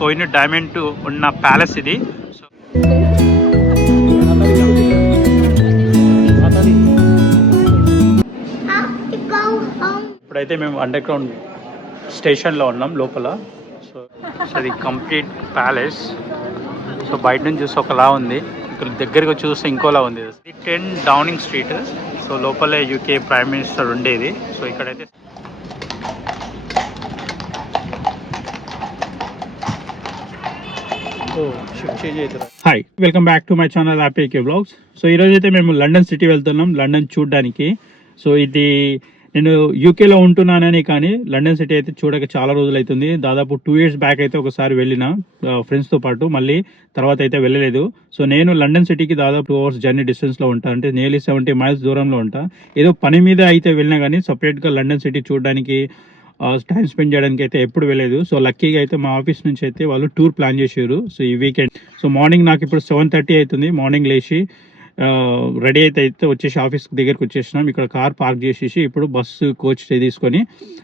Kohinoor diamond ఉన్న palace ఇది. So ఇప్పుడైతే మేము అండర్ గ్రౌండ్ స్టేషన్లో ఉన్నాం లోపల. సో అది కంప్లీట్ ప్యాలెస్. సో బయట నుంచి చూసి ఒకలా ఉంది, ఇక్కడ దగ్గరగా చూస్తే ఇంకోలా ఉంది. 10 డౌనింగ్ స్ట్రీట్. సో లోపలే యూకే ప్రైమ్ మినిస్టర్ ఉండేది. సో ఇక్కడైతే hi, welcome back to my channel హ్యాపీకే వ్లాగ్స్. సో ఈరోజు అయితే మేము లండన్ సిటీ వెళ్తున్నాం, లండన్ చూడడానికి. సో ఇది నేను యూకేలో ఉంటున్నానని, కానీ లండన్ సిటీ అయితే చూడక చాలా రోజులు అవుతుంది. దాదాపు 2 years బ్యాక్ అయితే ఒకసారి వెళ్ళిన ఫ్రెండ్స్తో పాటు, మళ్ళీ తర్వాత అయితే వెళ్ళలేదు. సో నేను లండన్ సిటీకి దాదాపు 2 hours జర్నీ డిస్టెన్స్లో ఉంటా, అంటే నియర్లీ 70 miles దూరంలో ఉంటా. ఏదో పని మీద అయితే వెళ్ళినా కానీ సపరేట్గా లండన్ సిటీ చూడడానికి టైం స్పెండ్ చేయడానికి అయితే ఎప్పుడు వెళ్ళలేదు. సో లక్కీగా అయితే మా ఆఫీస్ నుంచి అయితే వాళ్ళు టూర్ ప్లాన్ చేసారు. సో ఈ వీకెండ్. సో మార్నింగ్ నాకు ఇప్పుడు 7:30 అవుతుంది. మార్నింగ్ లేచి రెడీ అయితే వచ్చేసి ఆఫీస్ దగ్గరికి వచ్చేసినాం. ఇక్కడ కార్ పార్క్ చేసేసి ఇప్పుడు బస్సు కోచ్ తీసుకొని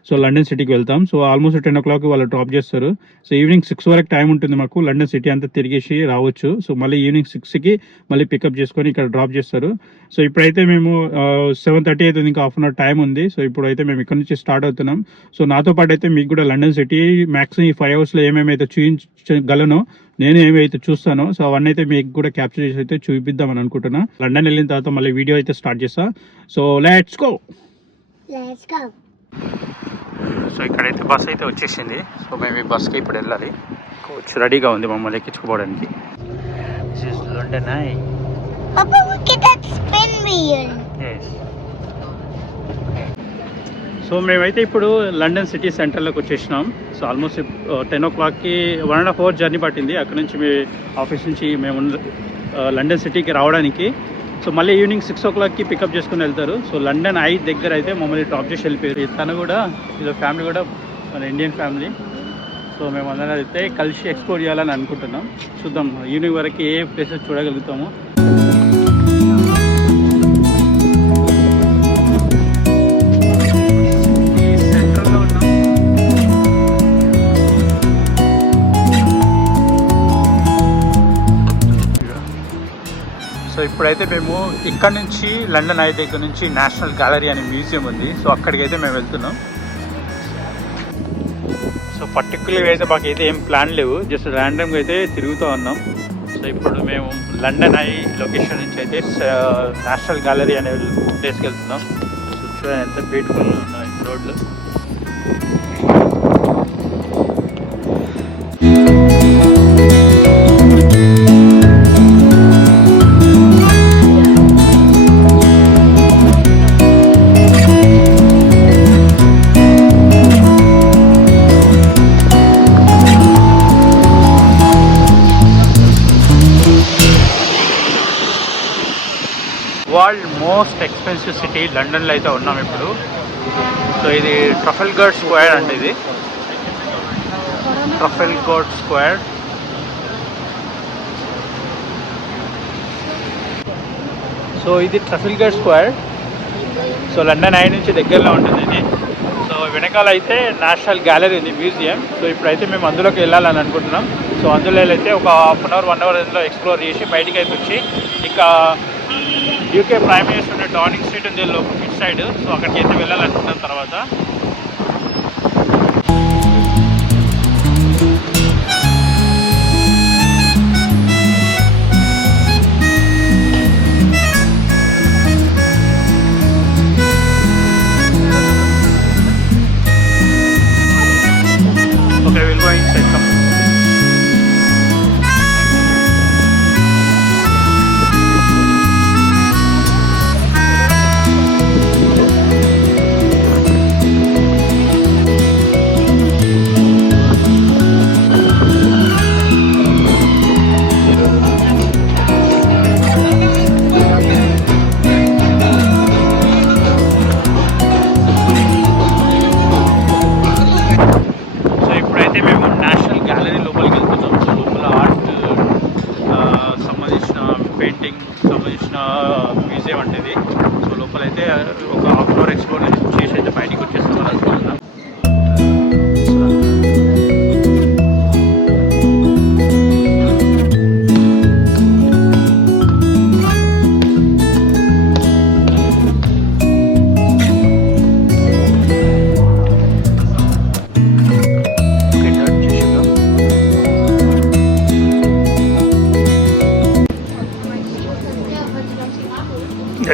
సో లండన్ సిటీకి వెళ్తాం. సో ఆల్మోస్ట్ 10 o'clock వాళ్ళు డ్రాప్ చేస్తారు. సో ఈవినింగ్ 6 వరకు టైం ఉంటుంది మాకు, లండన్ సిటీ అంతా తిరిగేసి రావచ్చు. సో మళ్ళీ ఈవినింగ్ 6కి మళ్ళీ పికప్ చేసుకొని ఇక్కడ డ్రాప్ చేస్తారు. సో ఇప్పుడైతే మేము 7:30 అవుతుంది, ఇంకా హాఫ్ అన్ అవర్ టైం ఉంది. సో ఇప్పుడైతే మేము ఇక్కడ నుంచి స్టార్ట్ అవుతున్నాం. సో నాతో పాటు అయితే మీకు కూడా లండన్ సిటీ మ్యాక్సిమం ఈ 5 hours ఏమేమైతే చూపించగలనో, నేను ఏమైతే చూస్తానో, సో అవన్నీ అయితే మీకు కూడా క్యాప్చర్ చేసి అయితే చూపిద్దామని అనుకుంటున్నా. లండన్ వెళ్ళిన తర్వాత మళ్ళీ వీడియో అయితే స్టార్ట్ చేస్తా. So let's go. సో ఇక్కడైతే బస్ అయితే వచ్చేసింది. సో మేము ఈ బస్కి ఇప్పుడు వెళ్ళాలి. కోచ్ రెడీగా ఉంది మమ్మల్ని ఎక్కించుకోవడానికి. లండన్. సో మేమైతే ఇప్పుడు లండన్ సిటీ సెంటర్లోకి వచ్చేసినాం. సో ఆల్మోస్ట్ 10 o'clockకి 1.5 hour జర్నీ పట్టింది అక్కడ నుంచి, మీ ఆఫీస్ నుంచి మేము లండన్ సిటీకి రావడానికి. సో మళ్ళీ ఈవినింగ్ 6 o'clockకి పికప్ చేసుకుని వెళ్తారు. సో లండన్ ఐ దగ్గర అయితే మమ్మల్ని డ్రాప్ చేసి వెళ్ళిపోయారు. తను కూడా, ఇది ఫ్యామిలీ కూడా మన ఇండియన్ ఫ్యామిలీ. సో మేము అందరం అయితే కలిసి ఎక్స్ప్లోర్ చేయాలని అనుకుంటున్నాం. చూద్దాం ఈవినింగ్ వరకు ఏ ప్లేసెస్ చూడగలుగుతాము. సో ఇప్పుడైతే మేము ఇక్కడ నుంచి లండన్ ఐ దగ్గర నుంచి నేషనల్ గ్యాలరీ అనే మ్యూజియం ఉంది. సో అక్కడికి అయితే మేము వెళ్తున్నాం. సో పర్టికులర్గా అయితే మాకు అయితే ఏం ప్లాన్ లేవు, జస్ట్ ర్యాండమ్గా అయితే తిరుగుతూ ఉన్నాం. సో ఇప్పుడు మేము లండన్ ఐ లొకేషన్ నుంచి అయితే నేషనల్ గ్యాలరీ అనే ప్లేస్కి వెళ్తున్నాం. సో చూడండి ఎంత బ్యూటిఫుల్ ఉన్నాయి రోడ్లు. వరల్డ్ మోస్ట్ ఎక్స్పెన్సివ్ సిటీ లండన్లో అయితే ఉన్నాం ఇప్పుడు. సో ఇది ట్రఫల్గర్ స్క్వేర్ అంటే, ఇది ట్రఫల్గర్ స్క్వేర్. సో ఇది ట్రఫల్గర్ స్క్వేర్. సో లండన్ ఐ నుంచి దగ్గరలో ఉంటుంది ఇది. సో వెనకాల అయితే నేషనల్ గ్యాలరీ ఉంది, మ్యూజియం. సో ఇప్పుడైతే మేము అందులోకి వెళ్ళాలని అనుకుంటున్నాం. సో అందులో అయితే ఒక 1 hour 1 hour అందులో ఎక్స్ప్లోర్ చేసి బయటికి అయితే వచ్చి, ఇంకా యూకే ప్రైమ్ మినిస్టర్ ఉన్న డౌనింగ్ స్ట్రీట్ ఉంది ఇటు సైడ్. సో అక్కడికి అయితే వెళ్ళాలనుకున్న తర్వాత okay, will go inside. Come.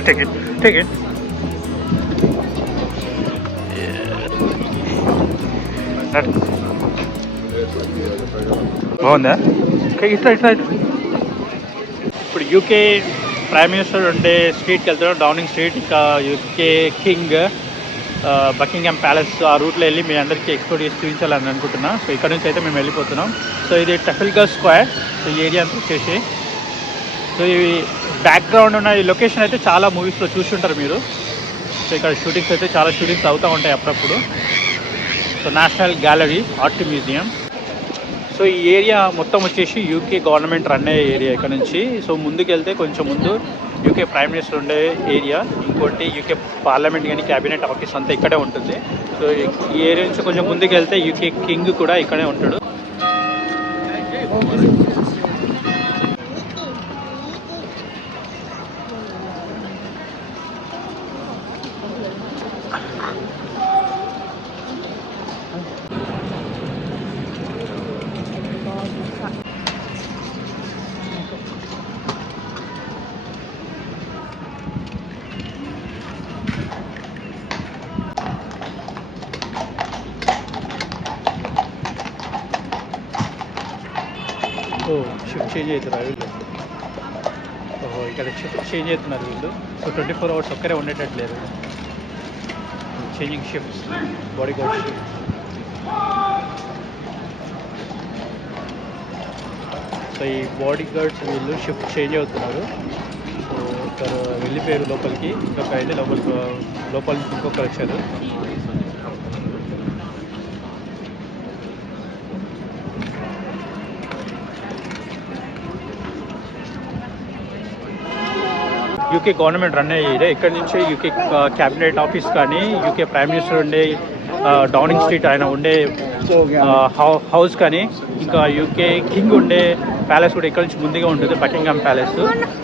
Take it. Take it. బాగుందా? ఇట్లా ఇట్లా ఇప్పుడు యూకే ప్రైమ్ మినిస్టర్ ఉండే స్ట్రీట్కి వెళ్తున్నాం, డౌనింగ్ స్ట్రీట్. ఇంకా యూకే కింగ్ బకింగ్హామ్ ప్యాలెస్ ఆ రూట్లో వెళ్ళి మీ అందరికీ ఎక్స్ప్లోర్ చేసి చూపించాలని అనుకుంటున్నా. సో ఇక్కడ నుంచి అయితే మేము వెళ్ళిపోతున్నాం. సో ఇది ట్రఫల్గర్ స్క్వేర్. సో ఈ ఏరియా అంతా వచ్చేసి, సో ఈ బ్యాక్గ్రౌండ్ ఉన్న ఈ లొకేషన్ అయితే చాలా మూవీస్లో చూస్తుంటారు మీరు. సో ఇక్కడ షూటింగ్స్ అయితే చాలా షూటింగ్స్ అవుతూ ఉంటాయి అప్పుడప్పుడు. So national gallery art museum. So ఈ ఏరియా మొత్తం వచ్చేసి యూకే గవర్నమెంట్ రన్ అయ్యే ఏరియా ఇక్కడ నుంచి. సో ముందుకు వెళ్తే కొంచెం ముందు యూకే ప్రైమ్ మినిస్టర్ ఉండే ఏరియా, ఇంకోటి యూకే పార్లమెంట్ కానీ క్యాబినెట్ ఆఫీస్ అంతా ఇక్కడే ఉంటుంది. సో ఈ ఏరియా నుంచి కొంచెం ముందుకు వెళ్తే యూకే కింగ్ కూడా ఇక్కడే ఉంటాడు. షిఫ్ట్ చేంజ్ అవుతున్నారు వీళ్ళు. ఓహో, ఇక్కడ షిఫ్ట్ చేంజ్ అవుతున్నారు వీళ్ళు. సో 24 hours ఒక్కరే ఉండేటట్లేదు. Changing shifts, body guard shift. So ఈ బాడీ గార్డ్స్ వీళ్ళు షిఫ్ట్ చేంజ్ అవుతున్నారు. సో ఒకరు వెళ్ళిపోయారు లోపలికి, ఇంకొక అయితే లోపల నుంచి ఇంకొకరు వచ్చారు. యూకే గవర్నమెంట్ రన్ అయ్యేదే. ఇక్కడ నుంచి యూకే క్యాబినెట్ ఆఫీస్ కానీ, యూకే ప్రైమ్ మినిస్టర్ ఉండే డౌనింగ్ స్ట్రీట్ ఆయన ఉండే హౌస్ కానీ, ఇంకా యూకే కింగ్ ఉండే ప్యాలెస్ కూడా ఇక్కడ నుంచి ముందుగా ఉంటుంది, బకింగ్హామ్ ప్యాలెస్.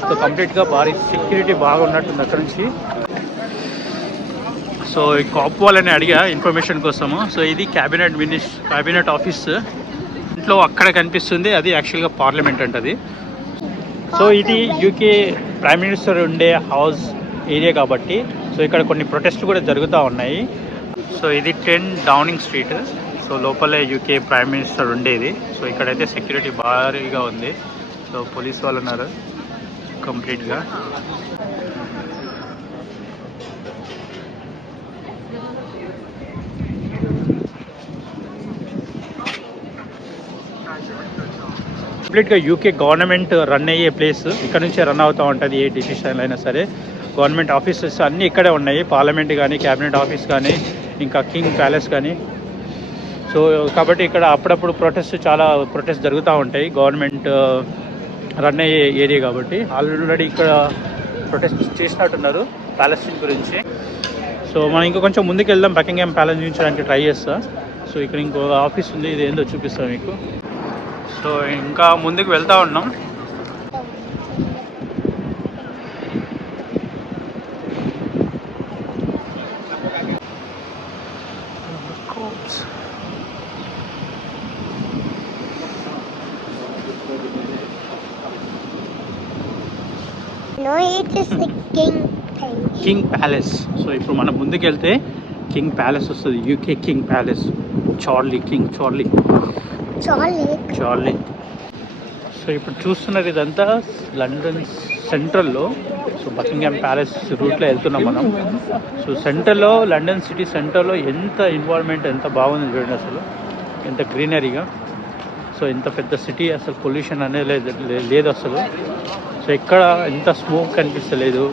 సో కంప్లీట్గా భారీ సెక్యూరిటీ బాగా ఉన్నట్టుంది అక్కడ నుంచి. సో ఈ కాప్ వాళ్ళని అడిగా ఇన్ఫర్మేషన్ కోసము. సో ఇది క్యాబినెట్ ఆఫీస్. ఇంట్లో అక్కడ కనిపిస్తుంది, అది యాక్చువల్గా పార్లమెంట్ అంటది. సో ఇది యూకే ప్రైమ్ మినిస్టర్ ఉండే హౌస్ ఏరియా కాబట్టి, సో ఇక్కడ కొన్ని ప్రొటెస్ట్లు కూడా జరుగుతూ ఉన్నాయి. సో ఇది 10 డౌనింగ్ స్ట్రీట్. సో లోపలే యూకే ప్రైమ్ మినిస్టర్ ఉండేది. సో ఇక్కడైతే సెక్యూరిటీ భారీగా ఉంది. సో పోలీస్ వాళ్ళు ఉన్నారు కంప్లీట్గా. కంప్లీట్గా యూకే గవర్నమెంట్ రన్ అయ్యే ప్లేస్. ఇక్కడ నుంచే రన్ అవుతూ ఉంటుంది ఏ డిసిషన్ అయినా సరే. గవర్నమెంట్ ఆఫీసెస్ అన్నీ ఇక్కడే ఉన్నాయి, పార్లమెంట్ కానీ, క్యాబినెట్ ఆఫీస్ కానీ, ఇంకా కింగ్ ప్యాలెస్ కానీ. సో కాబట్టి ఇక్కడ అప్పుడప్పుడు చాలా ప్రొటెస్ట్ జరుగుతూ ఉంటాయి, గవర్నమెంట్ రన్ అయ్యే ఏరియా కాబట్టి. ఆల్రెడీ ఇక్కడ ప్రొటెస్ట్ చేసినట్టున్నారు ప్యాలెస్టైన్ గురించి. సో మనం ఇంకా కొంచెం ముందుకు వెళ్దాం, బకింగ్హామ్ ప్యాలెస్ చూపించడానికి ట్రై చేస్తా. సో ఇక్కడ ఇంకో ఆఫీస్ ఉంది, ఇది ఏందో చూపిస్తాం మీకు. సో ఇంకా ముందుకు వెళ్తూ ఉన్నాం. King palace. సో ఇప్పుడు మనం ముందుకు వెళ్తే కింగ్ ప్యాలెస్ వస్తుంది, UK king palace. Charlie. So ఇప్పుడు చూస్తున్నది ఇదంతా లండన్ సెంట్రల్లో. సో బకింగ్హామ్ ప్యాలెస్ రూట్లో వెళ్తున్నాం మనం. సో సెంటర్లో, లండన్ సిటీ సెంటర్లో ఎంత ఎన్వైర్న్మెంట్ ఎంత బాగుంది చూడండి అసలు, ఎంత గ్రీనరీగా. సో ఎంత పెద్ద సిటీ, అసలు పొల్యూషన్ అనేది లేదు అసలు. సో ఎక్కడ ఎంత స్మోక్ కనిపిస్తలేదు.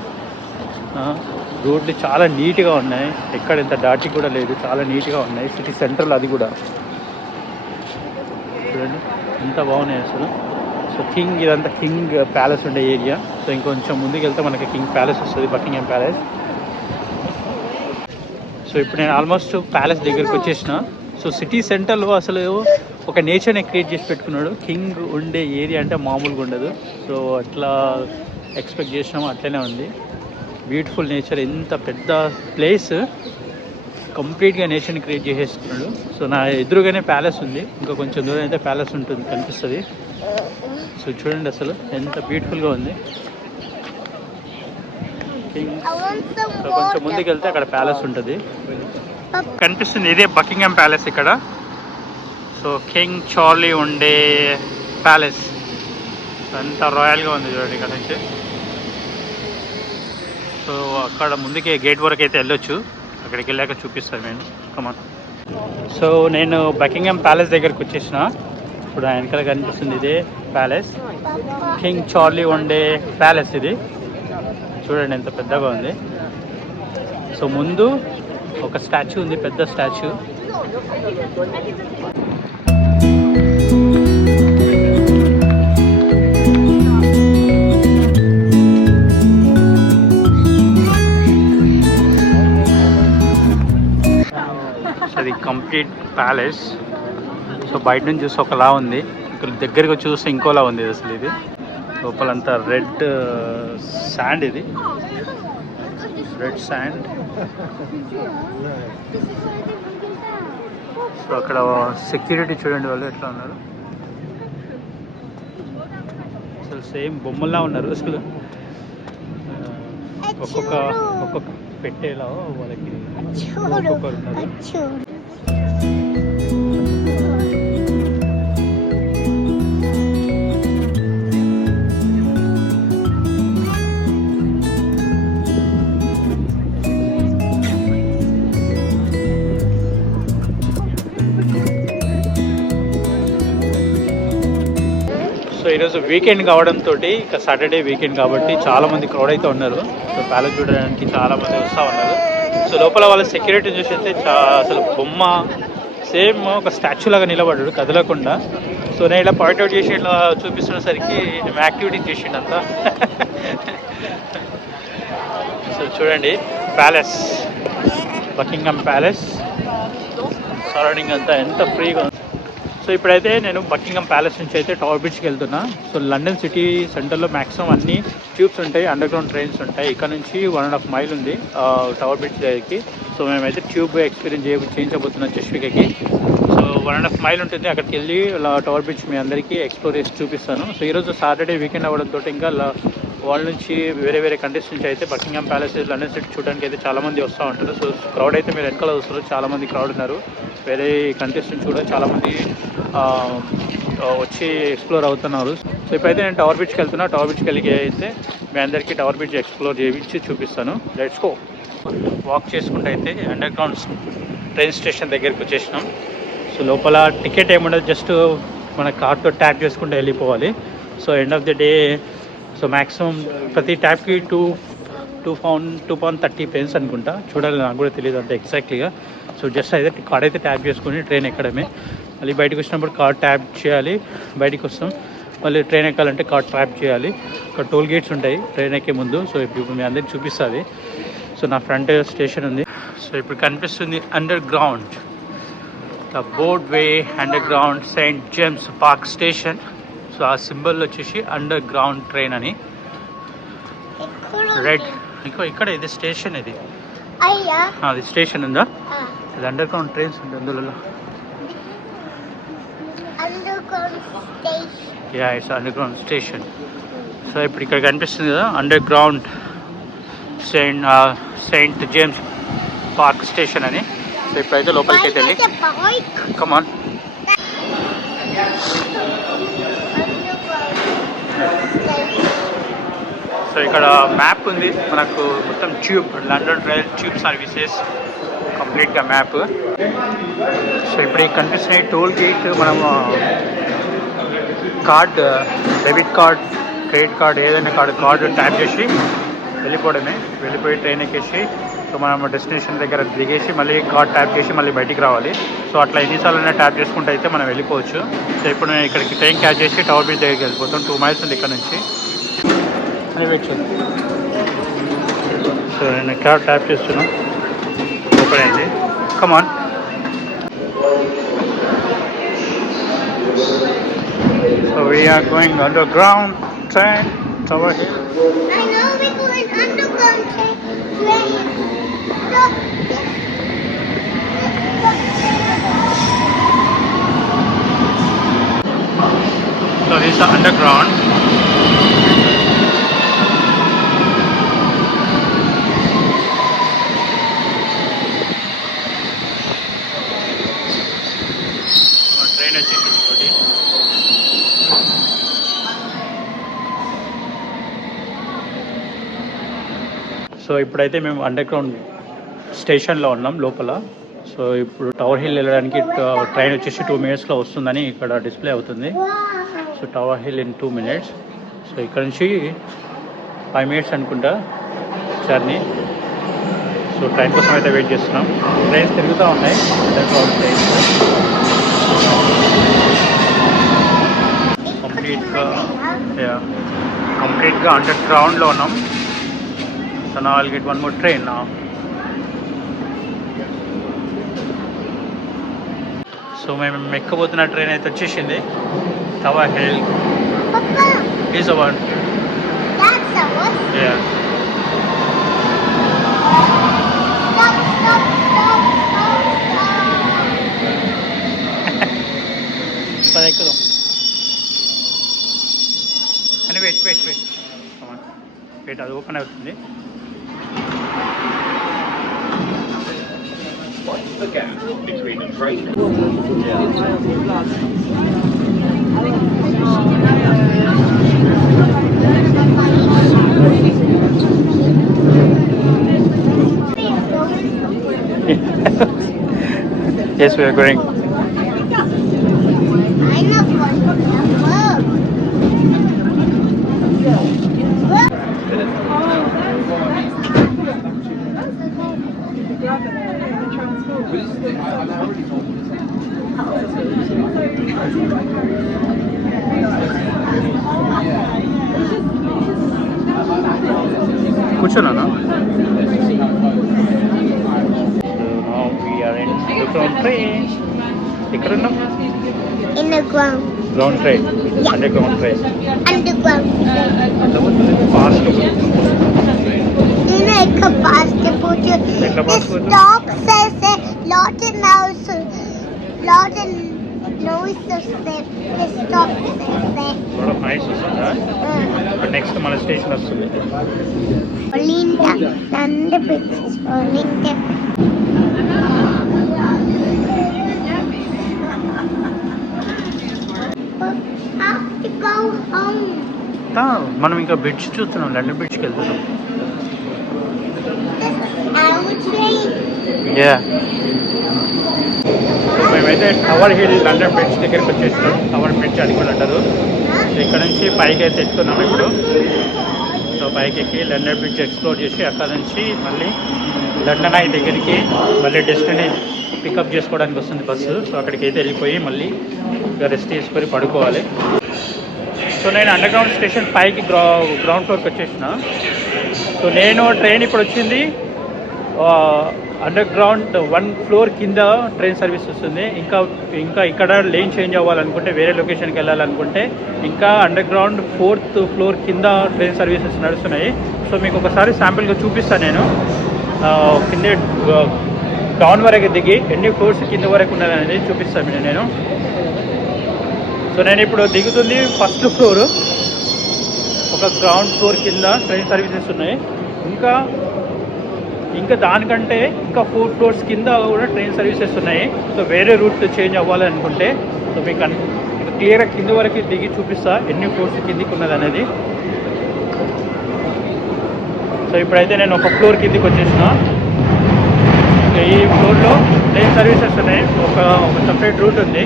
రోడ్లు చాలా నీట్గా ఉన్నాయి, ఎక్కడ ఎంత డాటి కూడా లేదు, చాలా నీట్గా ఉన్నాయి సిటీ సెంటర్లో. అది కూడా చూడండి ఎంత బాగున్నాయి అసలు. సో ఇదంతా కింగ్ ప్యాలెస్ ఉండే ఏరియా. సో ఇంకొంచెం ముందుకు వెళ్తే మనకి కింగ్ ప్యాలెస్ వస్తుంది, బకింగ్హామ్ ప్యాలెస్. సో ఇప్పుడు నేను ఆల్మోస్ట్ ప్యాలెస్ దగ్గరికి వచ్చేసిన. సో సిటీ సెంటర్లో అసలు ఒక నేచర్ని క్రియేట్ చేసి పెట్టుకున్నాడు. కింగ్ ఉండే ఏరియా అంటే మామూలుగా ఉండదు. సో అట్లా ఎక్స్పెక్ట్ చేసినాము, అట్లనే ఉంది. బ్యూటిఫుల్ నేచర్, ఎంత పెద్ద ప్లేస్, కంప్లీట్గా నేచర్ని క్రియేట్ చేసేస్తున్నాడు. సో నా ఎదురుగానే ప్యాలెస్ ఉంది, ఇంకా కొంచెం దూరం అయితే ప్యాలెస్ ఉంటుంది, కనిపిస్తుంది. సో చూడండి అసలు ఎంత బ్యూటిఫుల్గా ఉంది. Kings. I want some so కొంచెం water. ముందుకు వెళ్తే అక్కడ ప్యాలెస్ ఉంటుంది కనిపిస్తుంది. ఇదే బకింగ్హామ్ ప్యాలెస్ ఇక్కడ. సో కింగ్ చార్లీ ఉండే ప్యాలెస్ ఎంత రాయల్గా ఉంది చూడండి ఇక్కడ నుంచి. సో అక్కడ ముందుకే గేట్ వరకు అయితే వెళ్ళొచ్చు, అక్కడికి వెళ్ళాక చూపిస్తాను నేను. కమాన్. సో నేను బకింగ్హామ్ ప్యాలెస్ దగ్గరకు వచ్చేసిన. ఇప్పుడు ఆ వెనకాల కనిపిస్తుంది ఇదే ప్యాలెస్, కింగ్ చార్లీ ఉండే ప్యాలెస్ ఇది. చూడండి ఎంత పెద్దగా ఉంది. సో ముందు ఒక స్టాచ్యూ ఉంది, పెద్ద స్టాచ్యూ. అది కంప్లీట్ ప్యాలెస్. సో బయట నుంచి చూస్తే ఒకలా ఉంది, ఇక్కడ దగ్గరికి వచ్చి చూస్తే ఇంకోలా ఉంది అసలు. ఇది లోపలంతా రెడ్ శాండ్, ఇది రెడ్ శాండ్. సో అక్కడ సెక్యూరిటీ చూడండి వాళ్ళు ఎట్లా ఉన్నారు, అసలు సేమ్ బొమ్మల్లా ఉన్నారు అసలు. ఒక్కొక్క పెట్టేలా వాళ్ళకి ఒక్కొక్కరు ఉన్నారు. సో ఈరోజు వీకెండ్ కావడంతో, ఇక సాటర్డే వీకెండ్ కాబట్టి చాలామంది క్రౌడ్ అయితే ఉన్నారు. సో ప్యాలెస్ చూడడానికి చాలామంది వస్తూ ఉన్నారు. సో లోపల వాళ్ళ సెక్యూరిటీ చూసి అయితే అసలు బొమ్మ సేమ్ ఒక స్టాచ్యూ లాగా నిలబడ్డాడు కదలకుండా. సో నేను ఇలా పాయింట్అవుట్ చేసి ఇలా చూపిస్తున్నసరికి మేము యాక్టివిటీస్ చేసిండంతా. సో చూడండి ప్యాలెస్, బకింగ్హామ్ ప్యాలెస్ సరౌండింగ్ అంతా ఎంత ఫ్రీగా ఉంది. సో ఇప్పుడైతే నేను బకింగ్హామ్ ప్యాలెస్ నుంచి అయితే టవర్ బ్రిడ్జ్కి వెళ్తున్నా. సో లండన్ సిటీ సెంటర్లో మ్యాక్సిమం అన్ని ట్యూబ్స్ ఉంటాయి, అండర్ గ్రౌండ్ ట్రైన్స్ ఉంటాయి. ఇక్కడ నుంచి 1.5 మైల్ ఉంది టవర్ బ్రిడ్జ్ దగ్గరికి. సో మేమైతే ట్యూబ్ ఎక్స్పీరియన్స్ చేయించబోతున్నాం జస్వికకి. సో 1.5 మైల్ ఉంటుంది, అక్కడికి వెళ్ళి టవర్ బ్రిడ్జ్ మీ అందరికీ ఎక్స్ప్లోర్ చేసి చూపిస్తాను. సో ఈరోజు సాటర్డే వీకెండ్ అవ్వడంతో ఇంకా వాళ్ళ నుంచి వేరే వేరే కంట్రీస్ నుంచి అయితే బకింగ్హామ్ ప్యాలెస్ లండన్ సిటీ చూడడానికి అయితే చాలామంది వస్తూ ఉంటారు. సో క్రౌడ్ అయితే మీరు వెనకాల వస్తారు, చాలామంది క్రౌడ్ ఉన్నారు. వేరే కంట్రీస్ నుంచి కూడా చాలామంది వచ్చి ఎక్స్ప్లోర్ అవుతున్నారు. సో ఇప్పుడైతే నేను టవర్ బ్రిడ్జ్కి వెళ్తున్నా. టవర్ బ్రిడ్జ్కి వెళ్ళి అయితే మీ అందరికీ టవర్ బ్రిడ్జ్ ఎక్స్ప్లోర్ చేయించి చూపిస్తాను. Let's go. వాక్ చేసుకుంటూ అయితే అండర్ గ్రౌండ్ ట్రైన్ స్టేషన్ దగ్గరికి వచ్చేసినాం. సో లోపల టికెట్ ఏముండదు, జస్ట్ మన కార్డ్తో ట్యాప్ చేసుకుంటూ వెళ్ళిపోవాలి. So end of the day so maximum ప్రతి ట్యాప్కి 2.30 pence అనుకుంటా, చూడాలి, నాకు కూడా తెలియదు అంత ఎగ్జాక్ట్లీగా. సో జస్ట్ అయితే కార్డ్ అయితే ట్యాప్ చేసుకుని ట్రైన్ ఎక్కడమే. మళ్ళీ బయటకు వచ్చినప్పుడు కార్డ్ ట్యాప్ చేయాలి, బయటకు వస్తాం. మళ్ళీ ట్రైన్ ఎక్కాలంటే కార్డ్ ట్యాప్ చేయాలి. ఇక్కడ టోల్ గేట్స్ ఉంటాయి ట్రైన్ ఎక్కే ముందు. సో ఇప్పుడు మీ అందరికి చూపిస్తుంది. సో నా ఫ్రంట్ స్టేషన్ ఉంది. సో ఇప్పుడు కనిపిస్తుంది under ground, the board way under ground Saint James park station. So ఆ సింబల్ వచ్చేసి అండర్ గ్రౌండ్ ట్రైన్ అని రెడ్. ఇక్కడ ఇది స్టేషన్, ఇది అది స్టేషన్ ఉందా, ఇది అండర్ గ్రౌండ్ ట్రైన్స్ ఉంది అందులో. Yeah it's under ground station. So ఇప్పుడు ఇక్కడ కనిపిస్తుంది కదా under ground Saint James park station అని. సో ఇప్పుడైతే లోపలికి అయితే వెళ్ళి కమాన్. సో ఇక్కడ మ్యాప్ ఉంది మనకు, మొత్తం tube London rail tube services కంప్లీట్గా మ్యాప్. సో ఇప్పుడు కనిపిస్తున్నాయి టోల్ గేట్. మనము card, debit card, credit card, ఏదైనా కార్డు ట్యాప్ చేసి వెళ్ళిపోవడమే. వెళ్ళిపోయి ట్రైన్ ఎక్కేసి సో మనం డెస్టినేషన్ దగ్గర దిగేసి మళ్ళీ కార్డ్ ట్యాప్ చేసి మళ్ళీ బయటికి రావాలి. సో అట్లా ఎన్నిసార్లు ట్యాప్ చేసుకుంటే అయితే మనం వెళ్ళిపోవచ్చు. సో ఇప్పుడు నేను ఇక్కడికి ట్రైన్ క్యాచ్ చేసి టవర్ బ్రిడ్జ్ దగ్గరికి వెళ్ళిపోతాం. 2 miles ఉంది ఇక్కడ నుంచి. అని వెయిట్ చేద్దాం. సో నేను కార్డ్ ట్యాప్ చేస్తున్నాను, ఓపెన్ అయింది. Come on. So we're going underground train Tower Hill. I know we're going underground train. So this is underground. So ఇప్పుడైతే మేము అండర్ గ్రౌండ్ స్టేషన్లో ఉన్నాం లోపల. సో ఇప్పుడు టవర్ హిల్ వెళ్ళడానికి ట్రైన్ వచ్చేసి 2 minutesలో వస్తుందని ఇక్కడ డిస్ప్లే అవుతుంది. So tower hill in 2 minutes. So ఇక్కడ నుంచి 5 minutes అనుకుంటా జర్నీ. సో ట్రైన్ కోసం అయితే వెయిట్ చేస్తున్నాం. ట్రైన్స్ తిరుగుతూ ఉన్నాయి అండర్ గ్రౌండ్ ట్రైన్స్. కంప్లీట్గా అండర్ గ్రౌండ్లో ఉన్నాం. సో నా will get 1 more train now. So మేము ఎక్కబోతున్న ట్రైన్ అయితే వచ్చేసింది. Tower hill is a one. That's a what? Yeah. Stop, stop, stop, stop, stop. పద ఎక్కుదాం. అని వెయిట్ అది ఓపెన్ అవుతుంది. What's the gap between the train? Yes, we are going. I know what. కూర్చోనా? Train ఎక్కడ ఉన్నాం? In the ground. Ground train, underground train. Underground. Fast You know, it's a fast boat. ఎట్లా The fast stop says a lot of noise. Lot of noises there. The stop says there. Nice వస్తుందా? Next మన station వస్తుంది. Olinda. Nanda Bridge. Olinda. Have to go home. మనం ఇంకా bridge చూస్తున్నాం, London బ్రిడ్జ్కి వెళ్తున్నాం. Our train. Yeah. So మేమైతే tower hill London bridge దగ్గరికి వచ్చేసినాం. టవర్ బ్రిడ్జ్ అని కూడా అంటారు. సో ఇక్కడ నుంచి పైకి అయితే ఎక్కుతున్నాం ఇప్పుడు. సో పైకి ఎక్కి లండన్ బ్రిడ్జ్ ఎక్స్ప్లోర్ చేసి అక్కడ నుంచి మళ్ళీ లండన్ ఐ దగ్గరికి మళ్ళీ డెస్టినీ పికప్ చేసుకోవడానికి వస్తుంది బస్సు. సో అక్కడికి అయితే వెళ్ళిపోయి మళ్ళీ రెస్ట్ తీసుకొని పడుకోవాలి. సో నేను అండర్ గ్రౌండ్ స్టేషన్ పైకి గ్రౌండ్ ఫ్లోర్కి వచ్చేసిన. సో నేను ట్రైన్ ఇప్పుడు వచ్చింది అండర్ గ్రౌండ్ 1 floor కింద ట్రైన్ సర్వీస్ వస్తుంది. ఇంకా ఇక్కడ లేన్ చేంజ్ అవ్వాలనుకుంటే, వేరే లొకేషన్కి వెళ్ళాలనుకుంటే ఇంకా అండర్ గ్రౌండ్ 4th floor కింద ట్రైన్ సర్వీసెస్ నడుస్తున్నాయి. సో మీకు ఒకసారి శాంపిల్గా చూపిస్తాను. నేను కింద డౌన్ వరకు దిగి ఎన్ని ఫ్లోర్స్ కింద వరకు ఉన్నదనేది చూపిస్తాను నేను. సో నేను ఇప్పుడు దిగుతుంది 1st floor. ఒక గ్రౌండ్ ఫ్లోర్ కింద ట్రైన్ సర్వీసెస్ ఉన్నాయి. ఇంకా దానికంటే ఇంకా 4 floors కింద కూడా ట్రైన్ సర్వీసెస్ ఉన్నాయి. సో వేరే రూట్ చేంజ్ అవ్వాలనుకుంటే సో మీకు క్లియర్గా కింద వరకు దిగి చూపిస్తా ఎన్ని ఫ్లోర్స్ కిందికి ఉన్నది అనేది. సో ఇప్పుడైతే నేను ఒక ఫ్లోర్ కిందికి వచ్చేసిన. ఈ ఫ్లోర్లో ట్రైన్ సర్వీసెస్ ఉన్నాయి. ఒక సపరేట్ రూట్ ఉంది.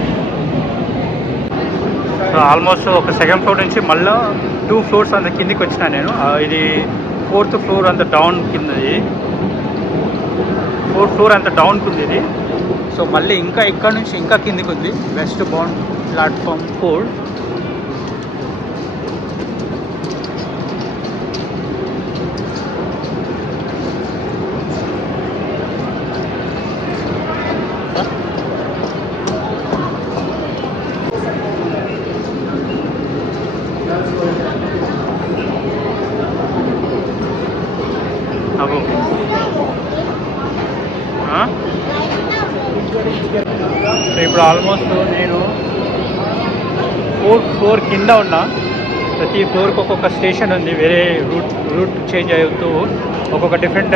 సో ఆల్మోస్ట్ ఒక 2nd floor నుంచి మళ్ళీ 2 floors అంత కిందికి వచ్చిన నేను. ఇది 4th floor అంత డౌన్ కిందది. 4th floor అంత డౌన్కి ఉంది ఇది. సో మళ్ళీ ఇంకా ఇక్కడ నుంచి ఇంకా కిందికి ఉంది. West bound platform 4. అబ్బో సో ఇప్పుడు ఆల్మోస్ట్ నేను 4th floor కింద ఉన్నా. ప్రతి ఫ్లోర్కి ఒక్కొక్క స్టేషన్ ఉంది. వేరే రూట్ చేంజ్ అవుతూ ఒక్కొక్క డిఫరెంట్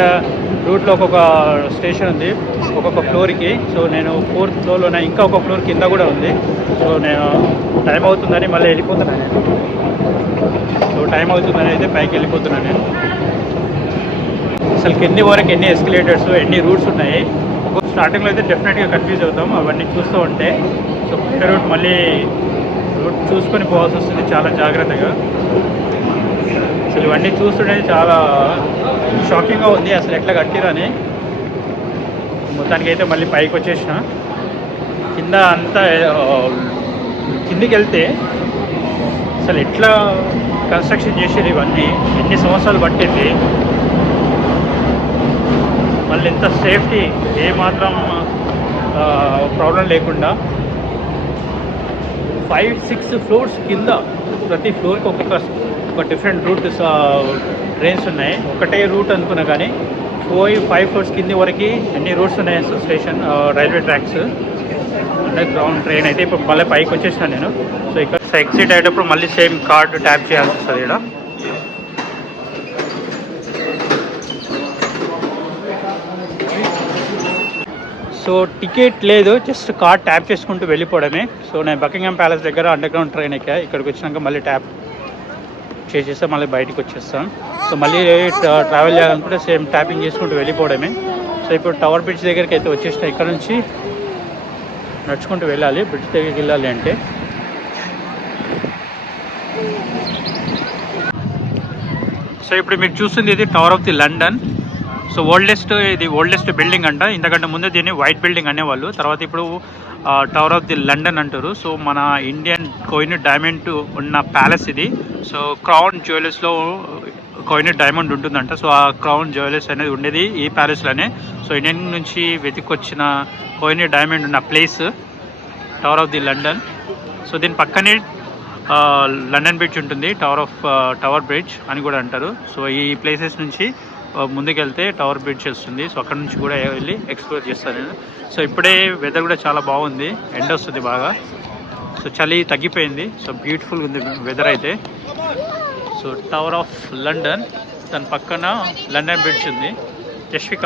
రూట్లో ఒక్కొక్క స్టేషన్ ఉంది ఒక్కొక్క ఫ్లోర్కి. సో నేను 4th floorలోనే ఇంకా ఒక ఫ్లోర్ కింద కూడా ఉంది. సో నేను టైం అవుతుందని మళ్ళీ వెళ్ళిపోతున్నాను నేను. సో టైం అవుతుందని అయితే పైకి వెళ్ళిపోతున్నాను నేను. అసలు ఎన్ని వరకు ఎన్ని ఎస్కలేటర్స్ ఎన్ని రూట్స్ ఉన్నాయి. స్టార్టింగ్లో అయితే డెఫినెట్గా కన్ఫ్యూజ్ అవుతాం అవన్నీ చూస్తూ ఉంటే. సో కొత్త రూట్ మళ్ళీ రూట్ చూసుకొని పోవాల్సి వస్తుంది చాలా జాగ్రత్తగా. అసలు ఇవన్నీ చూస్తుంటే చాలా షాకింగ్గా ఉంది అసలు ఎట్లా కట్టిరని. మొత్తానికి అయితే మళ్ళీ పైకి వచ్చేసిన. కింద అంతా కిందికి వెళ్తే అసలు ఎట్లా కన్స్ట్రక్షన్ చేసేది ఇవన్నీ ఎన్ని సంవత్సరాలు పట్టింది. మళ్ళీ ఎంత సేఫ్టీ ఏమాత్రం ప్రాబ్లం లేకుండా 5-6 ఫ్లోర్స్ కింద ప్రతి ఫ్లోర్కి ఒక డిఫరెంట్ రూట్ ట్రైన్స్ ఉన్నాయి. ఒకటే రూట్ అనుకున్నా కానీ 5 ఫ్లోర్స్ కింది వరకు ఎన్ని రూట్స్ ఉన్నాయి station railway tracks. Under ground train అయితే ఇప్పుడు మళ్ళీ పైకి వచ్చేసాను నేను. సో ఇక్కడ ఎగ్జిట్ అయ్యేటప్పుడు మళ్ళీ సేమ్ కార్డు ట్యాప్ చేయాల్సి వస్తుంది ఇక్కడ. సో టికెట్ లేదు, జస్ట్ కార్డ్ ట్యాప్ చేసుకుంటూ వెళ్ళిపోవడమే. సో నేను బకింగ్హామ్ ప్యాలెస్ దగ్గర అండర్ గ్రౌండ్ ట్రైన్ ఎక్కా. ఇక్కడికి వచ్చినాక మళ్ళీ ట్యాప్ చేసేస్తే మళ్ళీ బయటకు వచ్చేస్తాను. సో మళ్ళీ ట్రావెల్ చేయాలనుకుంటే సేమ్ ట్యాపింగ్ చేసుకుంటూ వెళ్ళిపోవడమే. సో ఇప్పుడు టవర్ బ్రిడ్జ్ దగ్గరికి అయితే వచ్చేసిన. ఇక్కడ నుంచి నడుచుకుంటూ వెళ్ళాలి బ్రిడ్జ్ దగ్గరికి వెళ్ళాలి అంటే. సో ఇప్పుడు మీరు చూస్తుంది ఇది tower of the London. So oldest building అంట. ఇంతకంటే ముందు దీన్ని వైట్ బిల్డింగ్ అనేవాళ్ళు, తర్వాత ఇప్పుడు టవర్ ఆఫ్ ది లండన్ అంటారు. సో మన ఇండియన్ కోహినూర్ డైమండ్ ఉన్న ప్యాలెస్ ఇది. సో క్రౌన్ జ్యువెలర్స్లో కోహినూర్ డైమండ్ ఉంటుందంట. సో ఆ క్రౌన్ జ్యువెలర్స్ అనేది ఉండేది ఈ ప్యాలెస్లోనే. సో ఇండియన్ నుంచి వెతికొచ్చిన కోహినూర్ డైమండ్ ఉన్న place tower of the London. So దీని పక్కనే లండన్ బ్రిడ్జ్ ఉంటుంది, టవర్ బ్రిడ్జ్ అని కూడా అంటారు. సో ఈ ప్లేసెస్ నుంచి ముందుకెళ్తే టవర్ బ్రిడ్జ్ వస్తుంది. సో అక్కడ నుంచి కూడా వెళ్ళి ఎక్స్ప్లోర్ చేస్తాను నేను. సో ఇప్పుడే వెదర్ కూడా చాలా బాగుంది, ఎండ వస్తుంది బాగా. సో చలి తగ్గిపోయింది. సో బ్యూటిఫుల్గా ఉంది వెదర్ అయితే. సో టవర్ ఆఫ్ లండన్, దాని పక్కన లండన్ బ్రిడ్జ్ ఉంది. యశ్విక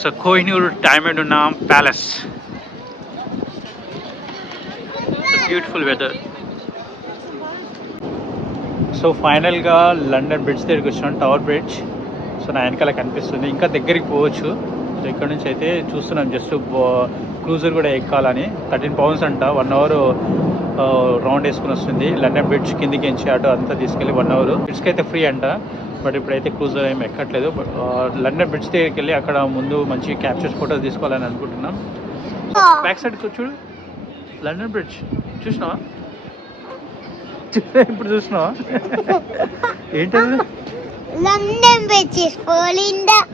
సో కోహినూర్ డైమండ్ ఉన్న palace. So beautiful weather. So ఫైనల్గా లండన్ బ్రిడ్జ్ దగ్గరికి వచ్చినాం, టవర్ బ్రిడ్జ్. సో నా వెనకాల కనిపిస్తుంది, ఇంకా దగ్గరికి పోవచ్చు. సో ఇక్కడ నుంచి అయితే చూస్తున్నాం, జస్ట్ క్రూజర్ కూడా ఎక్కాలని. 13 pounds అంట, 1 hour రౌండ్ వేసుకుని వస్తుంది. లండన్ బ్రిడ్జ్ కిందికి ఎంచి ఆటో అంతా తీసుకెళ్ళి 1 hour. బ్రిడ్జ్కి అయితే ఫ్రీ అంట, బట్ ఇప్పుడైతే క్రూజర్ ఏమి ఎక్కట్లేదు. లండన్ బ్రిడ్జ్ దగ్గరికి వెళ్ళి అక్కడ ముందు మంచి క్యాప్చర్స్ ఫోటోస్ తీసుకోవాలని అనుకుంటున్నాం. బ్యాక్ సైడ్ చూడు లండన్ బ్రిడ్జ్. చూసినావా? ఇప్పుడు చూసినావా? ఏంటది? London bridge is falling down.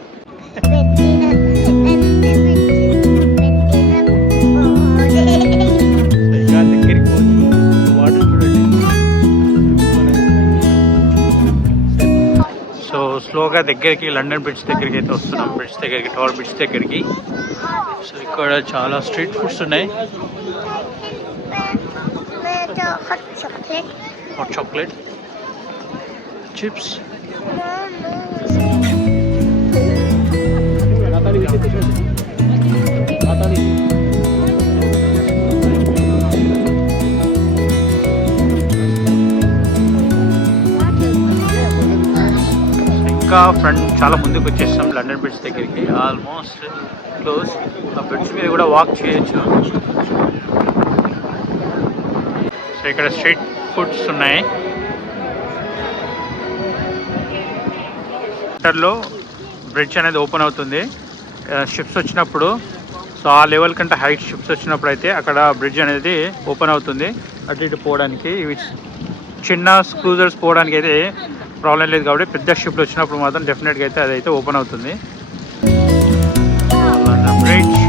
So స్లోగా దగ్గరికి లండన్ బ్రిడ్జ్ దగ్గరికి అయితే వస్తున్నాం. బ్రిడ్జ్ దగ్గరికి, టవర్ బ్రిడ్జ్ దగ్గరికి. సో ఇక్కడ చాలా స్ట్రీట్ ఫుడ్స్ ఉన్నాయి. Hot chocolate, chips. ఇంకా ఫ్రంట్ చాలా ముందుకు వచ్చేస్తాం లండన్ బ్రిడ్జ్ దగ్గరికి. Almost close. ఆ బ్రిడ్జ్ మీద కూడా వాక్ చేయొచ్చు. సో ఇక్కడ స్ట్రీట్ ఫుడ్స్ ఉన్నాయి. సెంటర్లో బ్రిడ్జ్ అనేది ఓపెన్ అవుతుంది షిప్స్ వచ్చినప్పుడు. సో ఆ లెవెల్ కంటే హైట్ షిప్స్ వచ్చినప్పుడు అయితే అక్కడ బ్రిడ్జ్ అనేది ఓపెన్ అవుతుంది అటు ఇటు పోవడానికి. ఇవి చిన్న క్రూజర్స్ పోవడానికి అయితే ప్రాబ్లం లేదు, కాబట్టి పెద్ద షిప్లు వచ్చినప్పుడు మాత్రం డెఫినెట్గా అయితే అదైతే ఓపెన్ అవుతుంది. బ్రిడ్జ్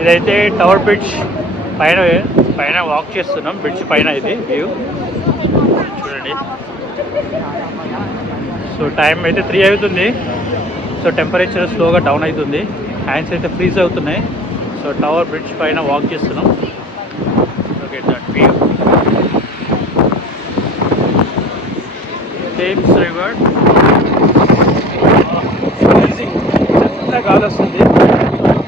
ఇదైతే టవర్ బ్రిడ్జ్ పైన వాక్ చేస్తున్నాం. బ్రిడ్జ్ పైన ఇది వ్యూ చూడండి. సో టైం అయితే 3 అవుతుంది. సో సో టెంపరేచర్ స్లోగా డౌన్ అవుతుంది, హ్యాండ్స్ అయితే ఫ్రీజ్ అవుతున్నాయి. సో టవర్ బ్రిడ్జ్ పైన వాక్ చేస్తున్నాం. Okay, that view Thames river. ఎంత గాలి వస్తుంది,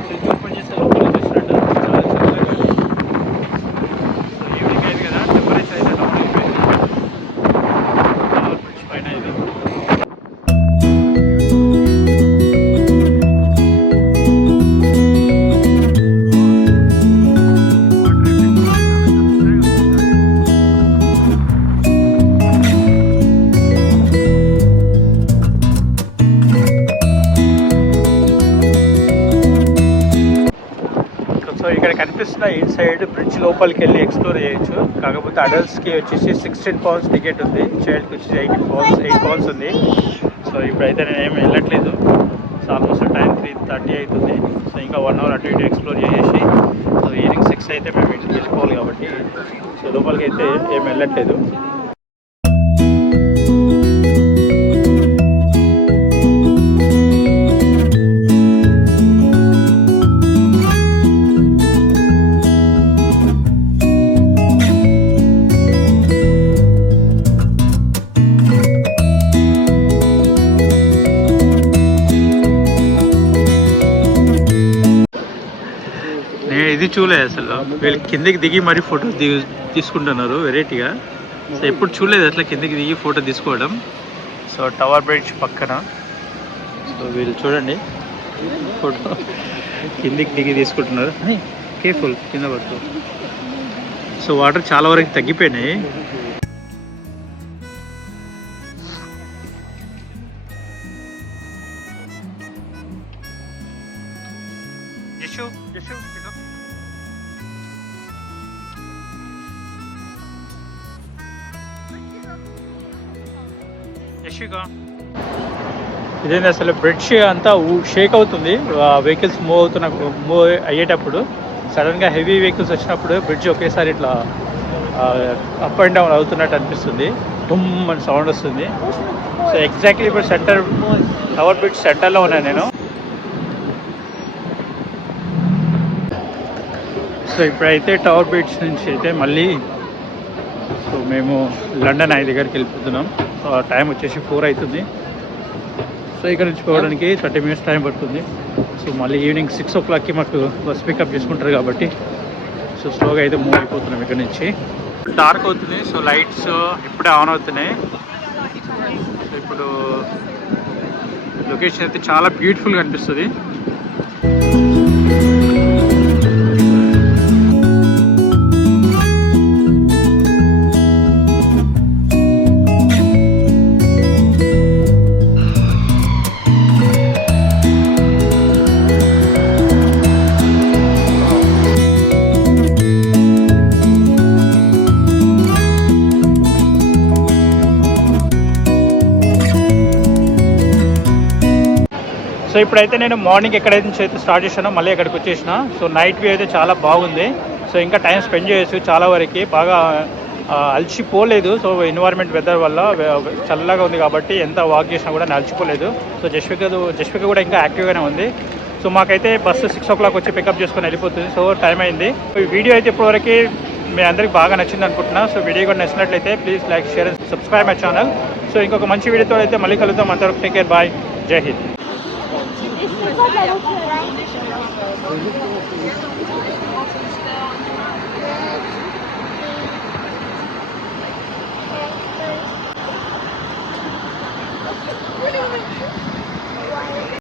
ఫ్రిడ్జ్ ఓపెన్ చేస్తే లోపల చూసినట్టు చాలా చల్లగా. సో ఈవినింగ్ అయింది కదా, టెంపరేచర్ అయితే డౌన్ అయిపోయింది. టవర్ బ్రిడ్జ్ పైన ఇది. సో ఇక్కడ కనిపిస్తున్న ఇన్ సైడ్ బ్రిడ్జ్ లోపలికి వెళ్ళి ఎక్స్ప్లోర్ చేయొచ్చు. కాకపోతే అడల్ట్స్కి వచ్చేసి 16 పౌండ్స్ టికెట్ ఉంది, చైల్డ్కి వచ్చేసి 8 పౌండ్స్ ఉంది. సో ఇప్పుడైతే నేను ఏమి వెళ్ళట్లేదు. సో ఆల్మోస్ట్ టైం 3:30 అవుతుంది. సో ఇంకా 1 అవర్ అటు ఇటు ఎక్స్ప్లోర్ చేసేసి సో ఈవినింగ్ 6 అయితే మేము ఇంటికి వెళ్ళిపోవాలి కాబట్టి సో లోపలికి అయితే ఏమి వెళ్ళట్లేదు. నేను ఇది చూడలేదు అసలు, వీళ్ళు కిందకి దిగి మరీ ఫోటో తీసుకుంటున్నారు వెరైటీగా. సో ఎప్పుడు చూడలేదు అట్లా కిందకి దిగి ఫోటో తీసుకోవడం. సో టవర్ బ్రిడ్జ్ పక్కన సో వీళ్ళు చూడండి ఫోటో కిందికి దిగి తీసుకుంటున్నారు. కేర్ఫుల్, కింద పడుతూ. సో వాటర్ చాలా వరకు తగ్గిపోయినాయి. ఇదేంటి అసలు బ్రిడ్జ్ అంతా షేక్ అవుతుంది, వెహికల్స్ మూవ్ అయ్యేటప్పుడు. సడన్గా హెవీ వెహికల్స్ వచ్చినప్పుడు బ్రిడ్జ్ ఒకేసారి ఇట్లా అప్ అండ్ డౌన్ అవుతున్నట్టు అనిపిస్తుంది, డుమ్ అని సౌండ్ వస్తుంది. సో ఎగ్జాక్ట్లీ ఇప్పుడు టవర్ బ్రిడ్జ్ సెంటర్లో ఉన్నాను నేను. సో ఇప్పుడైతే టవర్ బ్రిడ్జ్ నుంచి అయితే మళ్ళీ సో మేము లండన్ ఐ దగ్గరికి వెళ్ళిపోతున్నాం. సో టైం వచ్చేసి 4 అవుతుంది. సో ఇక్కడ నుంచి పోవడానికి 30 minutes టైం పడుతుంది. సో మళ్ళీ ఈవినింగ్ 6 o'clockకి మాకు బస్ పికప్ చేసుకుంటారు కాబట్టి సో స్లోగా అయితే మూవ్ అయిపోతున్నాం ఇక్కడ నుంచి. డార్క్ అవుతుంది, సో లైట్స్ ఇప్పుడే ఆన్ అవుతున్నాయి. సో ఇప్పుడు లొకేషన్ అయితే చాలా బ్యూటిఫుల్గా అనిపిస్తుంది. సో ఇప్పుడైతే నేను మార్నింగ్ ఎక్కడైతే నుంచి అయితే స్టార్ట్ చేశానో మళ్ళీ ఎక్కడికి వచ్చేసిన. సో నైట్ వ్యూ అయితే చాలా బాగుంది. సో ఇంకా టైం స్పెండ్ చేయొచ్చు చాలా వరకు, బాగా అలసిపోలేదు. సో ఎన్విరాన్మెంట్ వెదర్ వల్ల చల్లగా ఉంది కాబట్టి ఎంత వాక్ చేసినా కూడా నేను అలసిపోలేదు. సో జస్విక కూడా ఇంకా యాక్టివ్గానే ఉంది. సో మాకైతే బస్సు 6 o'clock వచ్చి పికప్ చేసుకొని వెళ్ళిపోతుంది. సో టైం అయింది. ఈ వీడియో అయితే ఇప్పటివరకు మీ అందరికి బాగా నచ్చింది అనుకుంటున్నా. సో వీడియో కూడా నచ్చినట్లయితే please like, share, subscribe my channel. So ఇంకొక మంచి వీడియోతో అయితే మళ్ళీ కలుద్దాం. అంతవరకు టేక్ కేర్, బాయ్, జై హింద్.